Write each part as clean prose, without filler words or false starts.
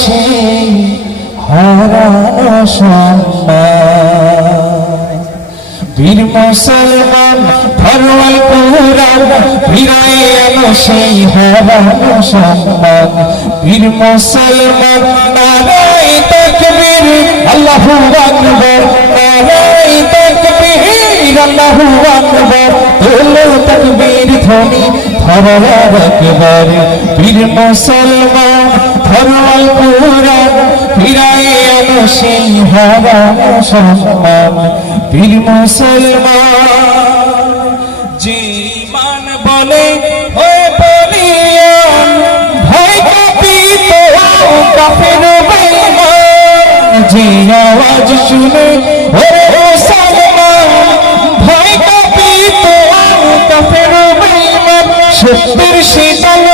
সেই হারানো সম্মান। বীর মুসলমান ফরওয়াল কুরআন ফিরায় আনো সেই হারানো সম্মান। বীর মুসলমান নারায়ে তাকবীর আল্লাহু আকবার, নারায়ে তাকবীর আল্লাহু আকবার, তোলো তাকবীর ধ্বনি ধরার একবার। বীর মুসলমান ফরওয়াল কুরআন ফিরায় আনো সেই হারানো সম্মান। বীর মুসলমান যে মান বলে ও বলিয়ান, ভয় কাঁপিত কাফের বেঈমান। যে আওয়াজ শুনে ও মুসলমান, ভয় কাঁপিত কাফের বেঈমান। সত্যের শীতল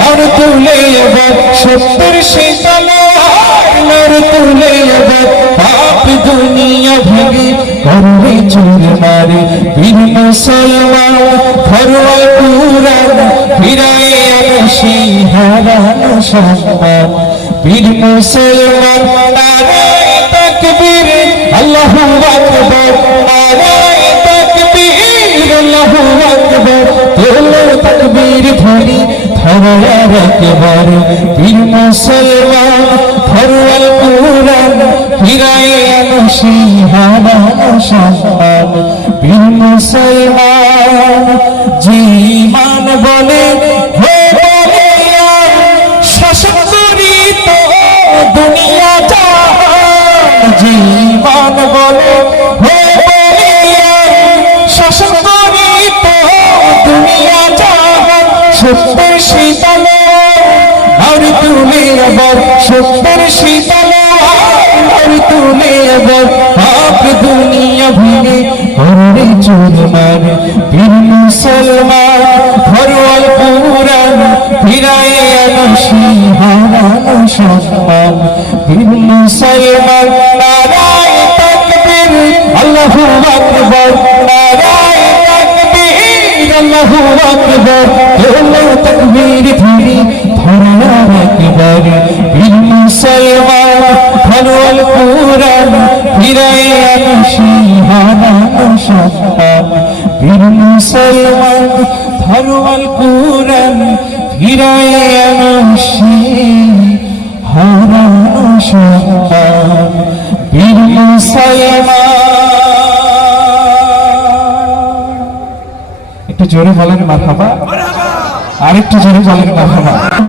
নর তুলে এবার, সত্যের শীতল নর তুলে এবার, পাপ দুনিয়া ভেঙে করবে চুরমার। বীর মুসলমান ফরওয়াল কুরআন ফিরায় আনো সেই হারানো সম্মান। বীর মুসলমান নারায়ে তাকবীর আল্লাহু আকবার, নারায়ে তাকবীর আল্লাহু আকবার, তোলো তাকবীর ধ্বনি ধরার একবার। বীর মুসলমান ফরওয়াল কুরআন ফিরায় আনো সেই হারানো সম্মান। বীর মুসলমান যে ঈমান বলে হে বলিয়ান, শাসন করিত দুনিয়া জাহান। যে ঈমান বলে হে বলিয়ান, শাসন করিত দুনিয়া জাহান। সত্যের শীতল নর তুলে এবার, সত্যের শীতল নর তুলে এবার, পাপ দুনিয়া ভেঙে করবে চুরমার। বীর মুসলমান ফরওয়াল কুরআন ফিরায় আনো সেই হারানো সম্মান। বীর মুসলমান নারায়ে তাকবীর আল্লাহু আকবার, নারায়ে তাকবীর আল্লাহু আকবার, তোলো তাকবীর ধ্বনি ধরার একবার। বীর মুসলমান ফরওয়াল কুরআন ফিরায় আনো সেই হারানো সম্মান। বীর মুসলমান ফরওয়াল কুরআন ফিরায় আনো সেই হারানো সম্মান। বীর মুসলমান একটু জোরে বলেন মারহাবা, আরেকটু জোরে বলেন মারহাবা।